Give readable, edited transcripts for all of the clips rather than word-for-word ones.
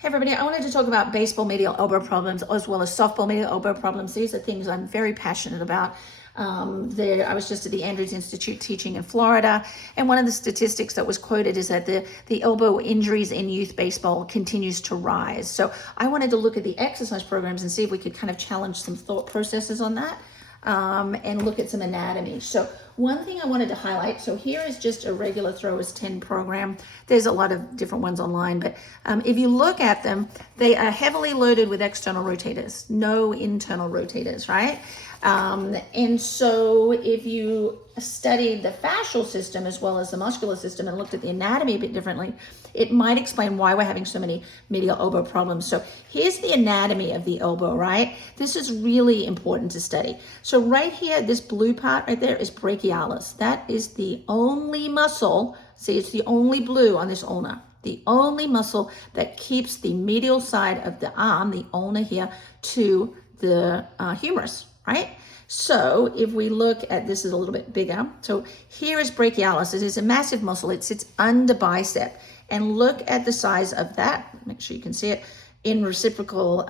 Hey everybody, I wanted to talk about baseball medial elbow problems as well as softball medial elbow problems. These are things I'm very passionate about. I was just at the Andrews Institute teaching in Florida, and one of the statistics that was quoted is that the elbow injuries in youth baseball continues to rise. So I wanted to look at the exercise programs and see if we could kind of challenge some thought processes on that. And look at some anatomy. So one thing I wanted to highlight, so here is just a regular throwers 10 program. There's a lot of different ones online, but if you look at them, they are heavily loaded with external rotators, no internal rotators, right? And so if you studied the fascial system as well as the muscular system and looked at the anatomy a bit differently, it might explain why we're having so many medial elbow problems. So here's the anatomy of the elbow, right? This is really important to study. So right here, this blue part right there is brachialis. That is the only muscle, see, it's the only blue on this ulna. The only muscle that keeps the medial side of the arm, the ulna here, to the humerus, right? So if we look at, this is a little bit bigger. So here is brachialis. It is a massive muscle. It sits under bicep. And look at the size of that. Make sure you can see it in reciprocal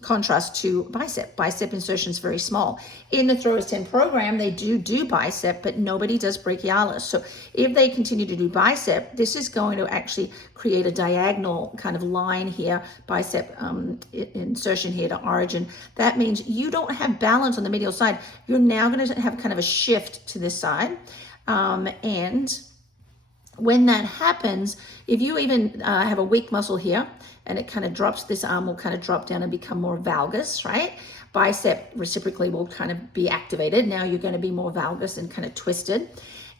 contrast to bicep. Bicep insertion is very small. In the Throwers 10 program, they do bicep, but nobody does brachialis. So if they continue to do bicep, this is going to actually create a diagonal kind of line here, bicep insertion here to origin. That means you don't have balance on the medial side. You're now going to have kind of a shift to this side. And when that happens, if you even have a weak muscle here and it kind of drops, this arm will kind of drop down and become more valgus, right? Bicep reciprocally will kind of be activated. Now you're going to be more valgus and kind of twisted.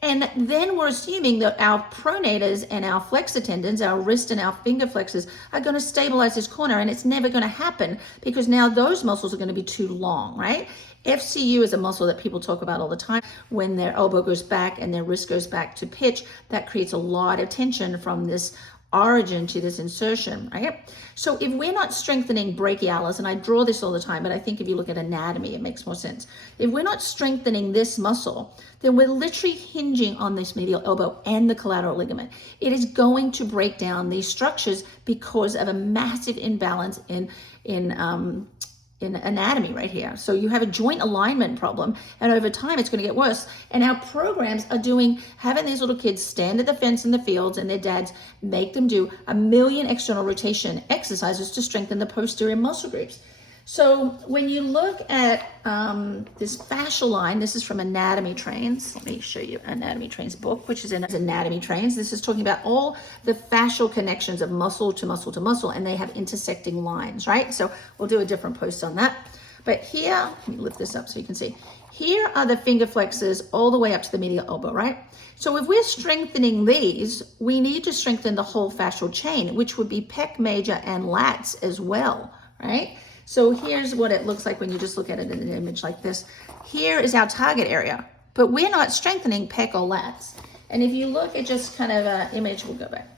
And then we're assuming that our pronators and our flexor tendons, our wrist and our finger flexors, are going to stabilize this corner, and it's never going to happen because now those muscles are going to be too long, right? FCU is a muscle that people talk about all the time. When their elbow goes back and their wrist goes back to pitch, that creates a lot of tension from this origin to this insertion, right? So if we're not strengthening brachialis, and I draw this all the time, but I think if you look at anatomy, it makes more sense. If we're not strengthening this muscle, then we're literally hinging on this medial elbow and the collateral ligament. It is going to break down these structures because of a massive imbalance in anatomy right here. So you have a joint alignment problem, and over time it's going to get worse. And our programs are having these little kids stand at the fence in the fields and their dads make them do 1 million external rotation exercises to strengthen the posterior muscle groups. So when you look at this fascial line, this is from Anatomy Trains. Let me show you Anatomy Trains book, which is in Anatomy Trains. This is talking about all the fascial connections of muscle to muscle to muscle, and they have intersecting lines, right? So we'll do a different post on that. But here, let me lift this up so you can see. Here are the finger flexors all the way up to the medial elbow, right? So if we're strengthening these, we need to strengthen the whole fascial chain, which would be pec major and lats as well, right? So here's what it looks like when you just look at it in an image like this. Here is our target area, but we're not strengthening pec or lats. And if you look at just kind of an image, we'll go back.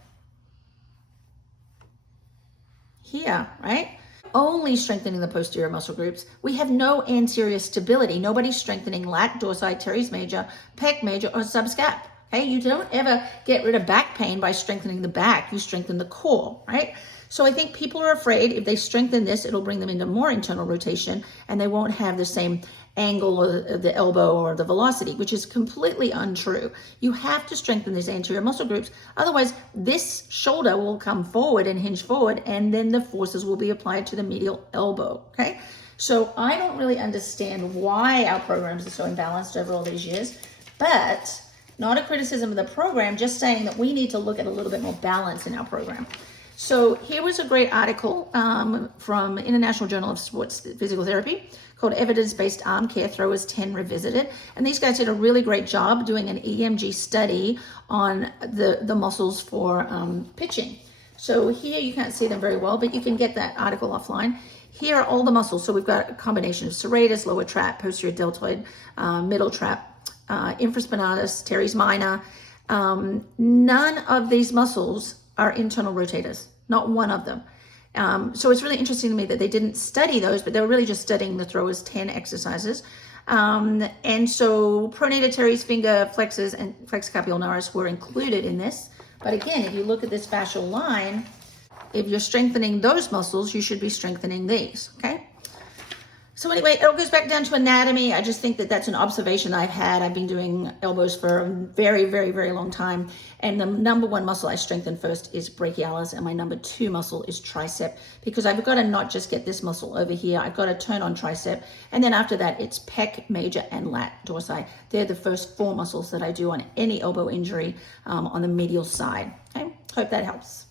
Here, right? Only strengthening the posterior muscle groups. We have no anterior stability. Nobody's strengthening lat, dorsi, teres major, pec major, or subscap. Okay, you don't ever get rid of back pain by strengthening the back. You strengthen the core, right? So I think people are afraid if they strengthen this, it'll bring them into more internal rotation and they won't have the same angle of the elbow or the velocity, which is completely untrue. You have to strengthen these anterior muscle groups. Otherwise, this shoulder will come forward and hinge forward, and then the forces will be applied to the medial elbow, okay? So I don't really understand why our programs are so imbalanced over all these years, but not a criticism of the program, just saying that we need to look at a little bit more balance in our program. So here was a great article from International Journal of Sports Physical Therapy called Evidence-Based Arm Care Throwers 10 Revisited. And these guys did a really great job doing an EMG study on the muscles for pitching. So here you can't see them very well, but you can get that article offline. Here are all the muscles. So we've got a combination of serratus, lower trap, posterior deltoid, middle trap, infraspinatus, teres minor. None of these muscles are internal rotators, not one of them. So it's really interesting to me that they didn't study those, but they were really just studying the throwers 10 exercises. And so pronator teres, finger flexors, and flexor capitularis were included in this. But again, if you look at this fascial line, if you're strengthening those muscles, you should be strengthening these, okay? So anyway, it all goes back down to anatomy. I just think that that's an observation I've had. I've been doing elbows for a very, very, very long time. And the number one muscle I strengthen first is brachialis, and my number two muscle is tricep, because I've got to not just get this muscle over here. I've got to turn on tricep. And then after that, it's pec, major, and lat dorsi. They're the first four muscles that I do on any elbow injury on the medial side. Okay, hope that helps.